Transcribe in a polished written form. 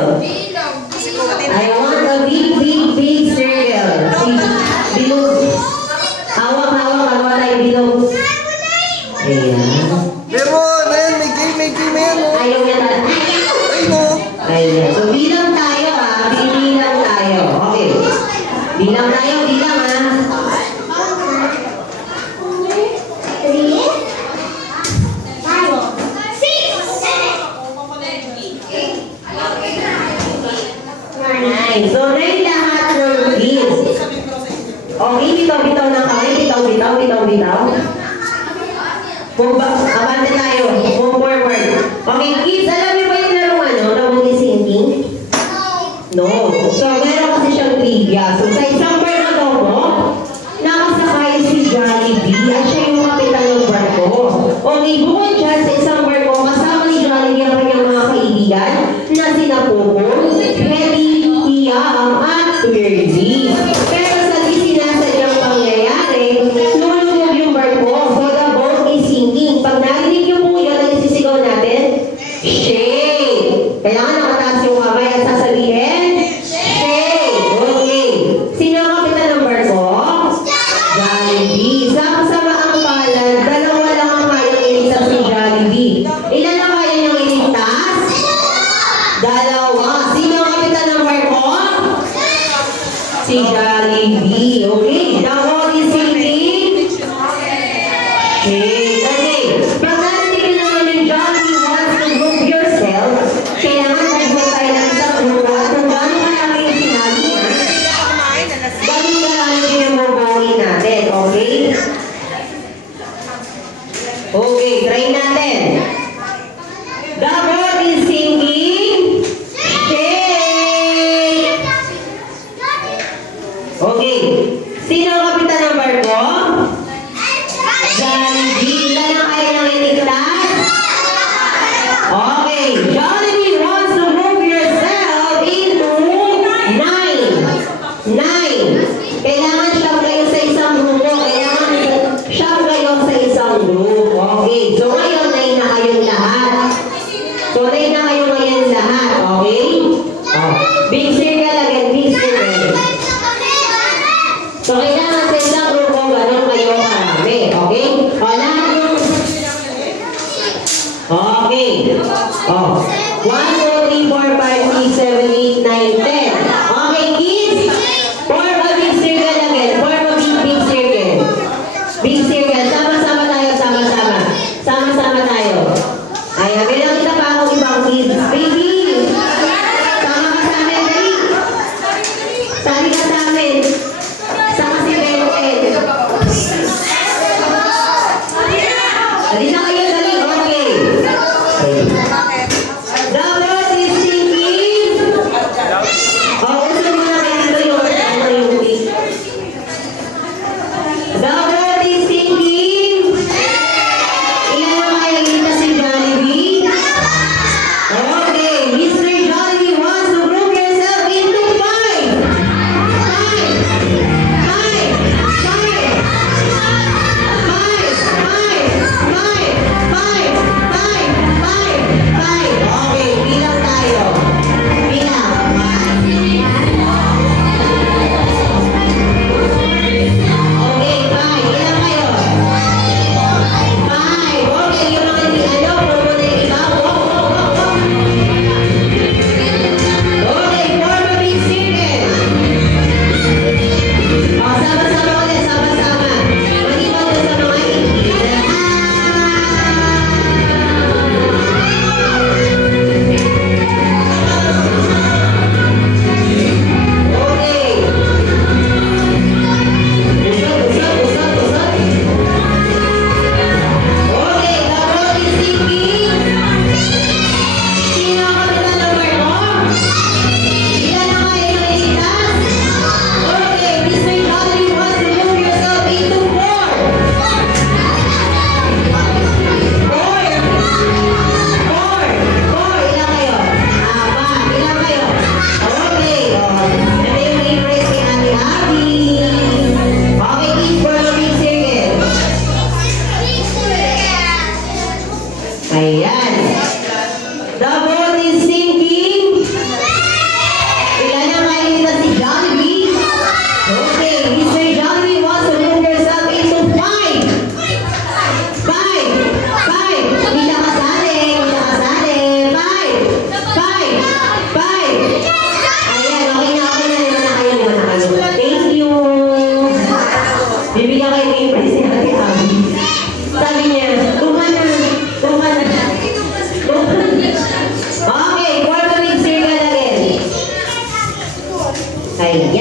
circle. I want a big circle. Bilog. Hawak-hawak. Ano tayo bilog? Ayan. Meron! Ayan, may game yan. Ayaw niya tayo. Ay, no. Ayan. So, bilang tayo ha. Bilang tayo. Okay. Bilang tayo. Bilang ha. 9. So, 9 lahat ng kids. Okay, bitaw-bitaw ng kamay. Bitaw. Abante tayo. Move forward. Okay, kids, alam niyo ba yung larong ano? Nabuli sinking? No. So, meron kasi siyang trivia. So, sa isang part na mo, nakasakay si Jollibee at siya yung kapitan ng barko. Okay, bukod dyan sa isang barko, kasama ni Jollibee ang kanyang mga kaibigan na sina Popo, Freddy, Iyam, at Merdy. Pero sa di sinasadyang pangyayari, lumulubog yung barko. So, the boat is sinking. Pag narinig yung po yun, nagsisigaw natin, shake! Kailangan nakataas yung kamay at sasabihin, shake! Okay. Sino ang kapitan ng barko? Jollibee. Sa kasama ang palad, dalawa lang ang kayang iligtas ni Jollibee. Ilan ang kaya niyang iligtas? Dalawa. Sino ang kapitan ng barko? Si Jollibee. Okay. The boat is sinking. Shake. Okay. Pag narinig na naman yung Jollibee wants to group yourself, kailangan nag-group tayo ng isang group at kung gano'ng kalaki yung sinabi niya, gano'ng kalaki yung mabawin natin. Okay? Okay. Try natin. The boat is sinking. Shake. Okay. Sino ang kapitan Ayan.